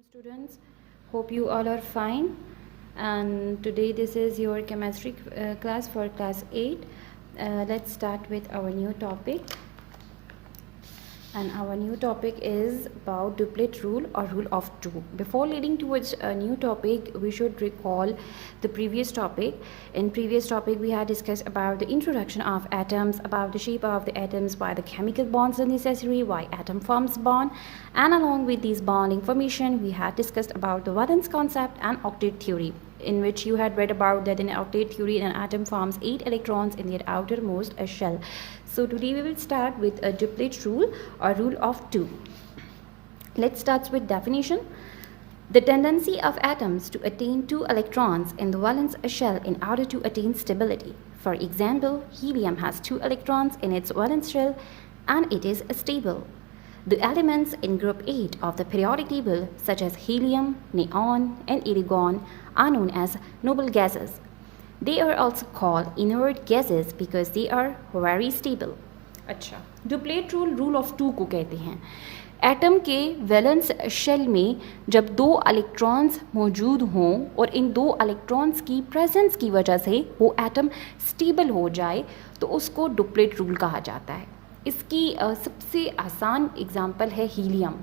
Welcome students. Hope you all are fine. And today this is your chemistry class for class 8. Let's start with our new topic. And our new topic is about duplet rule or rule of two. Before leading towards a new topic, we should recall the previous topic. In previous topic, we had discussed about the introduction of atoms, about the shape of the atoms, why the chemical bonds are necessary, why atom forms bond, and along with these bond information, we had discussed about the valence concept and octet theory, in which you had read about that in octet theory an atom forms 8 electrons in their outermost shell. So today we will start with a duplet rule or rule of two. Let's start with definition. The tendency of atoms to attain 2 electrons in the valence shell in order to attain stability. For example, helium has 2 electrons in its valence shell and it is stable. The elements in group 8 of the periodic table, such as helium, neon, and argon, are known as noble gases. They are also called inert gases because they are very stable. अच्छा, duplet rule of to को कहते हैं. Atom के valence shell में जब 2 electrons मौजूद हों और इन 2 इलेक्ट्रॉन्स की प्रेजेंस की वजह से वो एटम स्टेबल हो जाए तो उसको डुप्लेट रूल कहा जाता है. इसकी सबसे आसान एग्जांपल है हीलियम.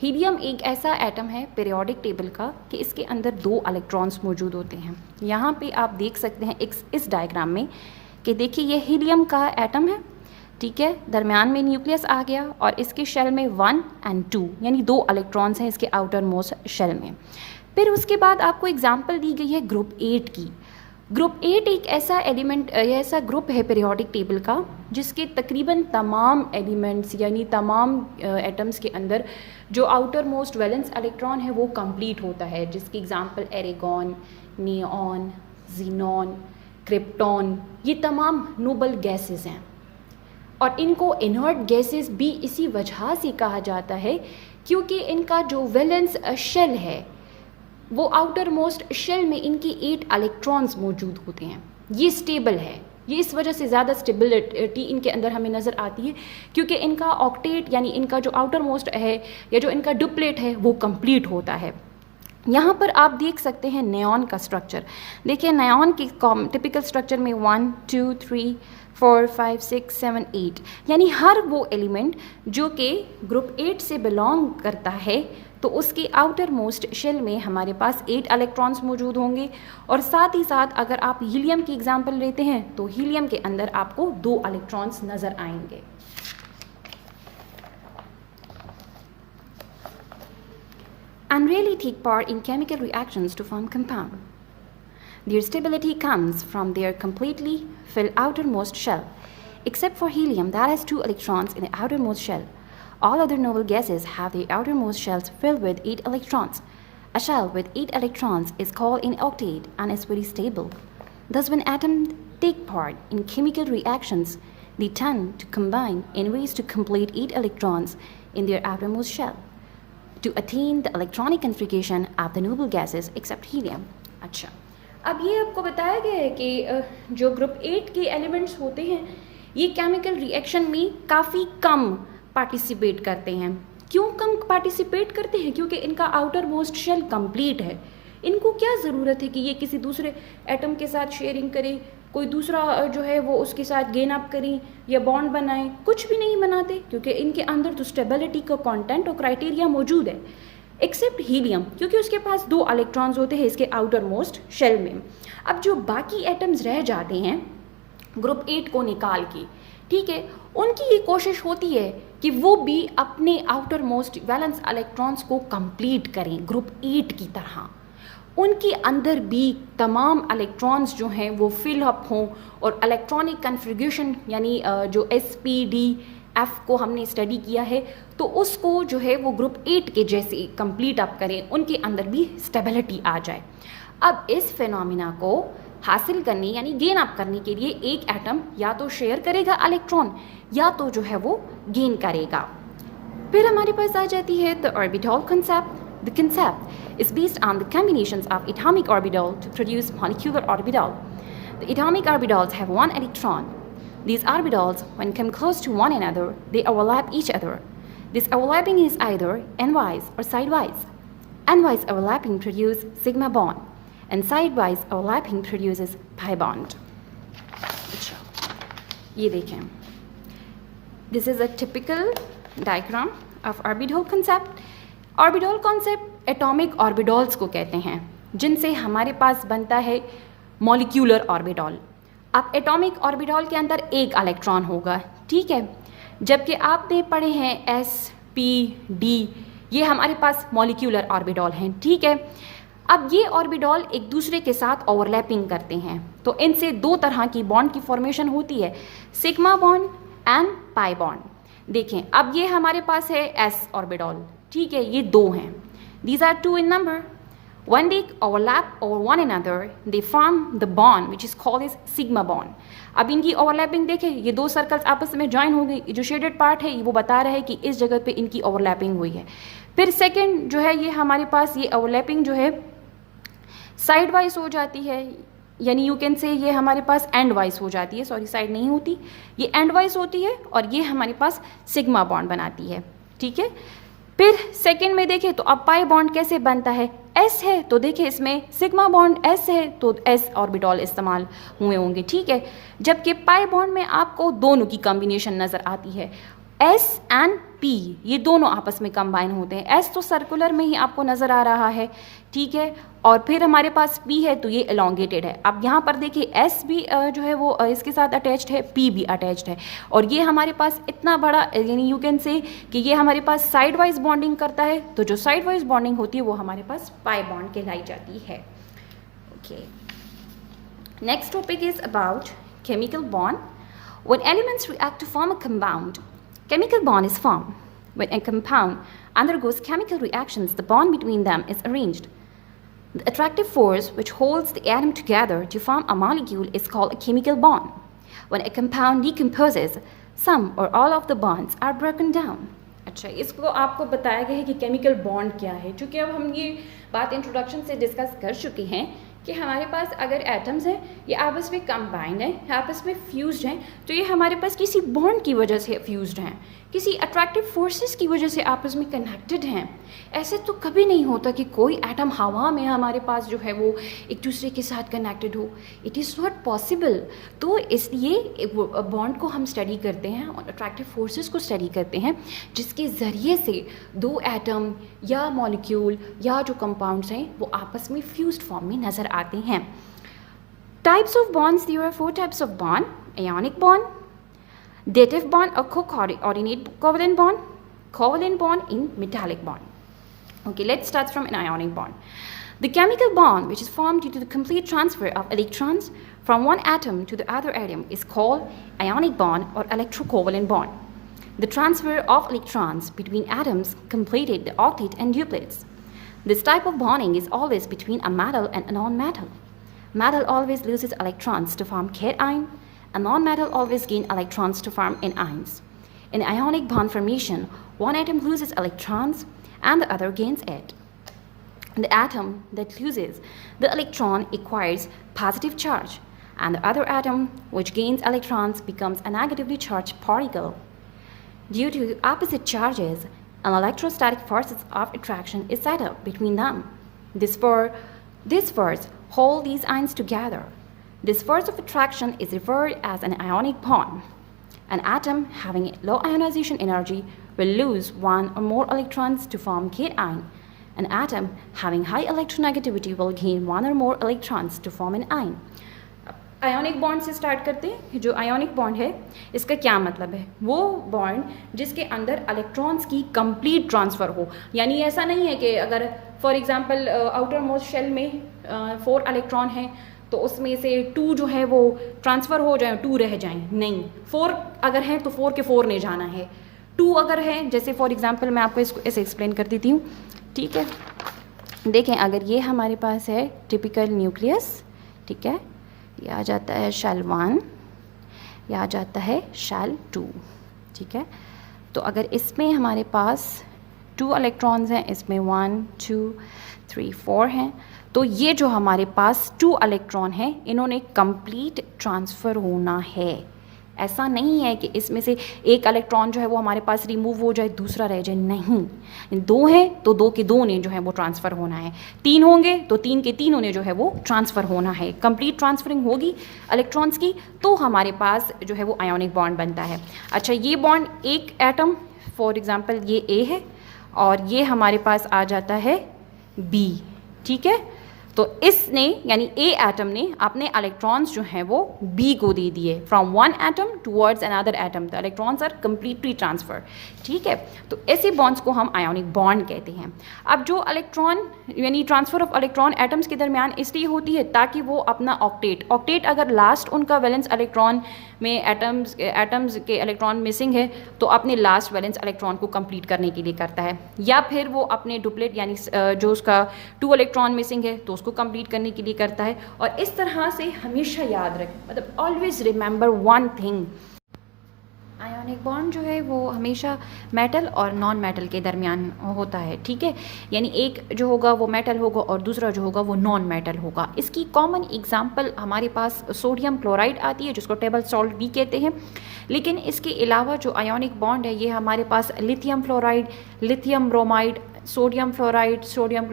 हीलियम एक ऐसा एटम है पीरियोडिक टेबल का कि इसके अंदर 2 इलेक्ट्रॉन्स मौजूद होते हैं. यहाँ पे आप देख सकते हैं इस डायग्राम में कि देखिए ये हीलियम का एटम है, ठीक है. दरमियान में न्यूक्लियस आ गया और इसके शेल में 1 और 2 यानी 2 इलेक्ट्रॉन्स हैं इसके आउटर मोस्ट शेल में. फिर उसके बाद आपको एग्जाम्पल दी गई है ग्रुप 8 की. ग्रुप 8 एक ऐसा एलिमेंट ऐसा ग्रुप है पीरियोडिक टेबल का जिसके तकरीबन तमाम एलिमेंट्स यानी तमाम एटम्स के अंदर जो आउटर मोस्ट वैलेंस इलेक्ट्रॉन है वो कंप्लीट होता है, जिसकी example argon, neon, xenon, krypton, ये तमाम नोबल गैसेस हैं. और इनको इनर्ट गैसेस भी इसी वजह से कहा जाता है क्योंकि इनका जो वैलेंस शेल है वो आउटर मोस्ट शेल में इनकी 8 इलेक्ट्रॉन्स मौजूद होते हैं. ये स्टेबल है, ये इस वजह से ज़्यादा स्टेबिलिटी इनके अंदर हमें नज़र आती है क्योंकि इनका ऑक्टेट यानी इनका जो आउटर मोस्ट है या जो इनका डुप्लेट है वो कंप्लीट होता है. यहाँ पर आप देख सकते हैं नेऑन का स्ट्रक्चर. देखिए नेऑन की टिपिकल स्ट्रक्चर में 1 2 3 4 5 6 7 8 यानी हर वो एलिमेंट जो कि ग्रुप 8 से बिलोंग करता है तो उसके आउटर मोस्ट शेल में हमारे पास 8 इलेक्ट्रॉन्स मौजूद होंगे. और साथ ही साथ अगर आप हीलियम की एग्जांपल लेते हैं तो हीलियम के अंदर आपको 2 इलेक्ट्रॉन्स नज़र आएंगे. And really take part in chemical reactions to form compound. Their stability comes from their completely filled outermost shell, except for helium that has 2 electrons in the outermost shell. All other noble gases have their outermost shells filled with 8 electrons. A shell with 8 electrons is called an octet and is very stable. Thus, when atoms take part in chemical reactions, they tend to combine in ways to complete 8 electrons in their outermost shell to attain the electronic configuration of the noble gases except helium. अच्छा, अब ये आपको बताया गया है कि जो group 8 के एलिमेंट्स होते हैं ये केमिकल रिएक्शन में काफ़ी कम पार्टिसिपेट करते हैं. क्यों कम पार्टिसिपेट करते हैं? क्योंकि इनका आउटर मोस्ट शेल कंप्लीट है. इनको क्या ज़रूरत है कि ये किसी दूसरे एटम के साथ शेयरिंग करें, कोई दूसरा जो है वो उसके साथ गेन अप करें या बॉन्ड बनाएं? कुछ भी नहीं बनाते क्योंकि इनके अंदर तो स्टेबिलिटी का कंटेंट और क्राइटेरिया मौजूद है. एक्सेप्ट हीलियम क्योंकि उसके पास 2 इलेक्ट्रॉन्स होते हैं इसके आउटर मोस्ट शेल में. अब जो बाकी एटम्स रह जाते हैं ग्रुप 8 को निकाल के, ठीक है, उनकी ये कोशिश होती है कि वो भी अपने आउटर मोस्ट वैलेंस इलेक्ट्रॉन्स को कंप्लीट करें ग्रुप 8 की तरह. उनके अंदर भी तमाम इलेक्ट्रॉन्स जो हैं वो फिल अप हों और इलेक्ट्रॉनिक कन्फिग्रेशन यानी जो SPDF को हमने स्टडी किया है तो उसको जो है वो ग्रुप 8 के जैसे कंप्लीट अप करें, उनके अंदर भी स्टेबिलिटी आ जाए. अब इस फिनोमिना को हासिल करने यानी गेन अप करने के लिए एक एटम या तो शेयर करेगा इलेक्ट्रॉन या तो जो है वो गेन करेगा. फिर हमारे पास आ जाती है the orbital concept. The concept is based on the combinations of atomic orbital to produce molecular orbital. The atomic orbitals have 1 electron. These orbitals, when come close to one another, they overlap each other. This overlapping is either endwise or sidewise. N-wise overlapping produce sigma bond and side-wise overlapping produces pi bond. अच्छा, ये देखें, this is a typical diagram of orbital concept. Orbital concept atomic orbitals को कहते हैं, जिनसे हमारे पास बनता है मॉलिक्यूलर ऑर्बिटल. अब एटॉमिक ऑर्बिटल के अंदर एक इलेक्ट्रॉन होगा, ठीक है, जबकि आपने पढ़े हैं s, p, d, ये हमारे पास मॉलिक्यूलर ऑर्बिटल हैं, ठीक है. अब ये ऑर्बिटल एक दूसरे के साथ ओवरलैपिंग करते हैं, तो इनसे दो तरह की बॉन्ड की फॉर्मेशन होती है, sigma bond and pi bond. देखें, अब ये हमारे पास है s ऑर्बिटल, ठीक है, ये दो हैं. These are two in number. When they overlap over one another, they form the bond which is called as sigma bond. अब इनकी ओवरलैपिंग देखें, ये दो सर्कल्स आपस में ज्वाइन हो गई, जो शेडेड पार्ट है वो बता रहा है कि इस जगह पे इनकी ओवरलैपिंग हुई है. फिर सेकंड जो है, ये हमारे पास ये ओवरलैपिंग जो है साइड वाइज हो जाती है, यानी यू कैन से ये हमारे पास एंड वाइज हो जाती है, सॉरी साइड नहीं होती, ये एंड वाइज होती है और ये हमारे पास सिग्मा बॉन्ड बनाती है, ठीक है. फिर सेकंड में देखें तो अब पाई बॉन्ड कैसे बनता है, s है तो देखिए इसमें सिग्मा बॉन्ड s है तो s ऑर्बिटल इस्तेमाल हुए होंगे, ठीक है. जबकि पाई बॉन्ड में आपको दोनों की कॉम्बिनेशन नज़र आती है, s एंड p, ये दोनों आपस में कंबाइन होते हैं. s तो सर्कुलर में ही आपको नज़र आ रहा है, ठीक है, और फिर हमारे पास p है तो ये एलोंगेटेड है. अब यहाँ पर देखिए s भी जो है वो इसके साथ अटैच्ड है, p भी अटैच्ड है, और ये हमारे पास इतना बड़ा, यानी यू कैन से कि ये हमारे पास साइड वाइज बॉन्डिंग करता है, तो जो साइड वाइज बॉन्डिंग होती है वो हमारे पास पाई बॉन्ड कहलाई जाती है. Okay, next topic is about chemical bond. When elements react to form a compound, chemical bond is formed. When a compound undergoes chemical reactions, the bond between them is arranged. The attractive force which holds the atom together to form a molecule is called a chemical bond. When a compound decomposes, some or all of the bonds are broken down. अच्छा, इसको आपको बताया गया है कि chemical bond क्या है. चूँकि अब हम ये बात इंट्रोडक्शन से डिस्कस कर चुके हैं कि हमारे पास अगर एटम्स हैं, ये आपस में कंबाइंड हैं, आपस में फ्यूज्ड हैं, तो ये हमारे पास किसी बॉन्ड की वजह से फ्यूज्ड हैं, किसी अट्रैक्टिव फोर्सेस की वजह से आपस में कनेक्टेड हैं. ऐसे तो कभी नहीं होता कि कोई एटम हवा में हमारे पास जो है वो एक दूसरे के साथ कनेक्टेड हो. It is not possible. तो इसलिए बॉन्ड को हम स्टडी करते हैं और अट्रैक्टिव फोर्सेस को स्टडी करते हैं, जिसके ज़रिए से दो एटम या मॉलिक्यूल या जो कंपाउंड्स हैं वो आपस में फ्यूज्ड फॉर्म में नज़र आते हैं. Types of bonds, there are 4 types of bond. Ionic bond, dative bond or coordinate covalent bond in metallic bond. Okay, let's start from an ionic bond. The chemical bond which is formed due to the complete transfer of electrons from one atom to the other atom is called ionic bond or electrocovalent bond. The transfer of electrons between atoms completed the octet and duplets. This type of bonding is always between a metal and a non-metal. Metal always loses electrons to form cation, and non-metal always gain electrons to form anions. In ionic bond formation, one atom loses electrons and the other gains it. The atom that loses the electron acquires positive charge, and the other atom which gains electrons becomes a negatively charged particle. Due to opposite charges, an electrostatic force of attraction is set up between them. This force holds these ions together. This force of attraction is referred as an ionic bond. An atom having low ionization energy will lose one or more electrons to form cation. An atom having high electronegativity will gain one or more electrons to form an ion. Ionic bond से start करते हैं. जो ionic bond है इसका क्या मतलब है, वो बॉन्ड जिसके अंदर इलेक्ट्रॉन्स की कंप्लीट ट्रांसफ़र हो. यानी ऐसा नहीं है कि अगर for example outer most shell में 4 इलेक्ट्रॉन हैं तो उसमें से 2 जो है वो ट्रांसफ़र हो जाए, 2 रह जाएं. नहीं, 4 अगर हैं तो 4 के 4 ने जाना है. 2 अगर है, जैसे फॉर एग्जांपल मैं आपको इसको ऐसे एक्सप्लेन कर देती हूँ, ठीक है. देखें, अगर ये हमारे पास है टिपिकल न्यूक्लियस, ठीक है, ये आ जाता है शेल 1, यह आ जाता है शेल 2, ठीक है. तो अगर इसमें हमारे पास 2 इलेक्ट्रॉन्स हैं, इसमें 1 2 3 4 हैं, तो ये जो हमारे पास 2 इलेक्ट्रॉन हैं इन्होंने कंप्लीट ट्रांसफ़र होना है, ऐसा नहीं है कि इसमें से एक इलेक्ट्रॉन जो है वो हमारे पास रिमूव हो जाए, दूसरा रह जाए, नहीं। दो है तो दो के दो ने जो है वो ट्रांसफ़र होना है, तीन होंगे तो तीन के तीनों ने जो है वो ट्रांसफ़र होना है। कंप्लीट ट्रांसफरिंग होगी इलेक्ट्रॉन्स की तो हमारे पास जो है वो आयोनिक बॉन्ड बनता है। अच्छा, ये बॉन्ड एक एटम, फॉर एग्जांपल ये ए है और ये हमारे पास आ जाता है बी, ठीक है। तो इसने यानी ए एटम ने अपने इलेक्ट्रॉन्स जो हैं वो बी को दे दिए, from one atom towards another atom, the electrons are completely transfer, ठीक है। तो ऐसे बॉन्ड्स को हम आयोनिक बॉन्ड कहते हैं। अब जो इलेक्ट्रॉन यानी ट्रांसफर ऑफ इलेक्ट्रॉन एटम्स के दरमियान इसलिए होती है ताकि वो अपना ऑक्टेट अगर लास्ट उनका वैलेंस इलेक्ट्रॉन में एटम्स के इलेक्ट्रॉन मिसिंग है तो अपने लास्ट वैलेंस इलेक्ट्रॉन को कंप्लीट करने के लिए करता है, या फिर वो अपने डुप्लेट यानी जो उसका 2 इलेक्ट्रॉन मिसिंग है तो उसको कंप्लीट करने के लिए करता है। और इस तरह से हमेशा याद रखें, मतलब always remember one thing, ionic bond जो है वो हमेशा मेटल और नॉन मेटल के दरमियान होता है, ठीक है। यानी एक जो होगा वो मेटल होगा और दूसरा जो होगा वो नॉन मेटल होगा। इसकी कॉमन एग्जांपल हमारे पास सोडियम क्लोराइड आती है जिसको टेबल सॉल्ट भी कहते हैं। लेकिन इसके अलावा जो आयोनिक बॉन्ड है ये हमारे पास lithium fluoride, lithium bromide, sodium fluoride, sodium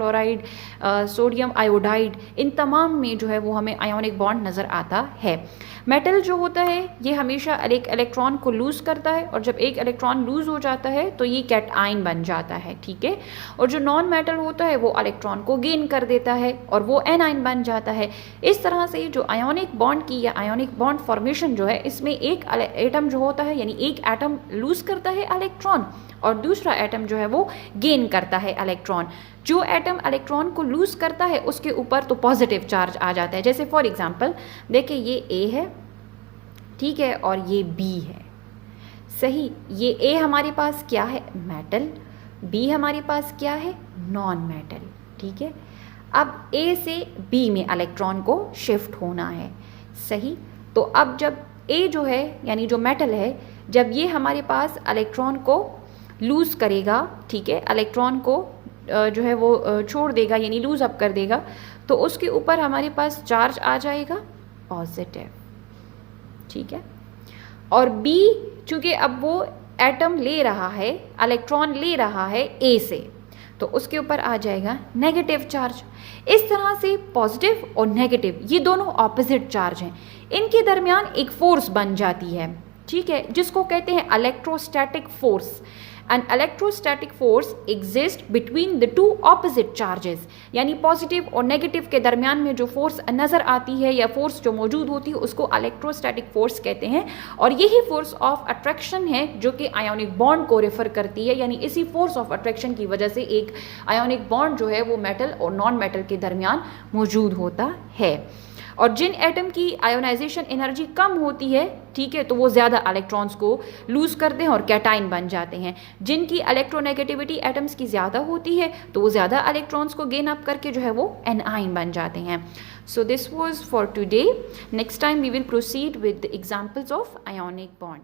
iodide, इन तमाम में जो है वो हमें आयोनिक बॉन्ड नज़र आता है। मेटल जो होता है ये हमेशा एक इलेक्ट्रॉन को लूज़ करता है और जब एक इलेक्ट्रॉन लूज़ हो जाता है तो ये कैटआयन बन जाता है, ठीक है। और जो नॉन मेटल होता है वो इलेक्ट्रॉन को गेन कर देता है और वो एनायन बन जाता है। इस तरह से जो आयोनिक बॉन्ड की या आयोनिक बॉन्ड फॉर्मेशन जो है इसमें एक एटम जो होता है यानी एक एटम लूज़ करता है इलेक्ट्रॉन और दूसरा एटम जो है वो गेन करता है इलेक्ट्रॉन। जो एटम इलेक्ट्रॉन को लूज़ करता है उसके ऊपर तो पॉजिटिव चार्ज आ जाता है। जैसे फॉर एग्जांपल देखिए ये ए है, ठीक है, और ये बी है, सही। ये ए हमारे पास क्या है, मेटल, बी हमारे पास क्या है, नॉन मेटल, ठीक है। अब ए से बी में इलेक्ट्रॉन को शिफ्ट होना है, सही। तो अब जब ए जो है यानी जो मेटल है जब ये हमारे पास इलेक्ट्रॉन को लूज़ करेगा, ठीक है, इलेक्ट्रॉन को जो है वो छोड़ देगा यानी लूज़ अप कर देगा तो उसके ऊपर हमारे पास चार्ज आ जाएगा पॉजिटिव, ठीक है। और बी चूँकि अब वो एटम ले रहा है, इलेक्ट्रॉन ले रहा है ए से, तो उसके ऊपर आ जाएगा नेगेटिव चार्ज। इस तरह से पॉजिटिव और नेगेटिव ये दोनों ऑपोजिट चार्ज हैं, इनके दरमियान एक फोर्स बन जाती है, ठीक है, जिसको कहते हैं electrostatic force. An electrostatic force exists between the two opposite charges, यानी पॉजिटिव और नेगेटिव के दरमियान में जो फोर्स नज़र आती है या फोर्स जो मौजूद होती है उसको इलेक्ट्रोस्टैटिक फोर्स कहते हैं। और यही फोर्स ऑफ अट्रैक्शन है जो कि आयोनिक बॉन्ड को रेफर करती है, यानी इसी फोर्स ऑफ अट्रैक्शन की वजह से एक आयोनिक बॉन्ड जो है वो मेटल और नॉन मेटल के दरमियान मौजूद होता है। और जिन एटम की आयोनाइजेशन एनर्जी कम होती है, ठीक है, तो वो ज़्यादा इलेक्ट्रॉन्स को लूज़ करते हैं और कैटाइन बन जाते हैं। जिनकी इलेक्ट्रोनेगेटिविटी एटम्स की ज़्यादा होती है तो वो ज़्यादा इलेक्ट्रॉन्स को गेन अप करके जो है वो एनाइन बन जाते हैं। So this was for today. Next time we will proceed with the examples of ionic bond.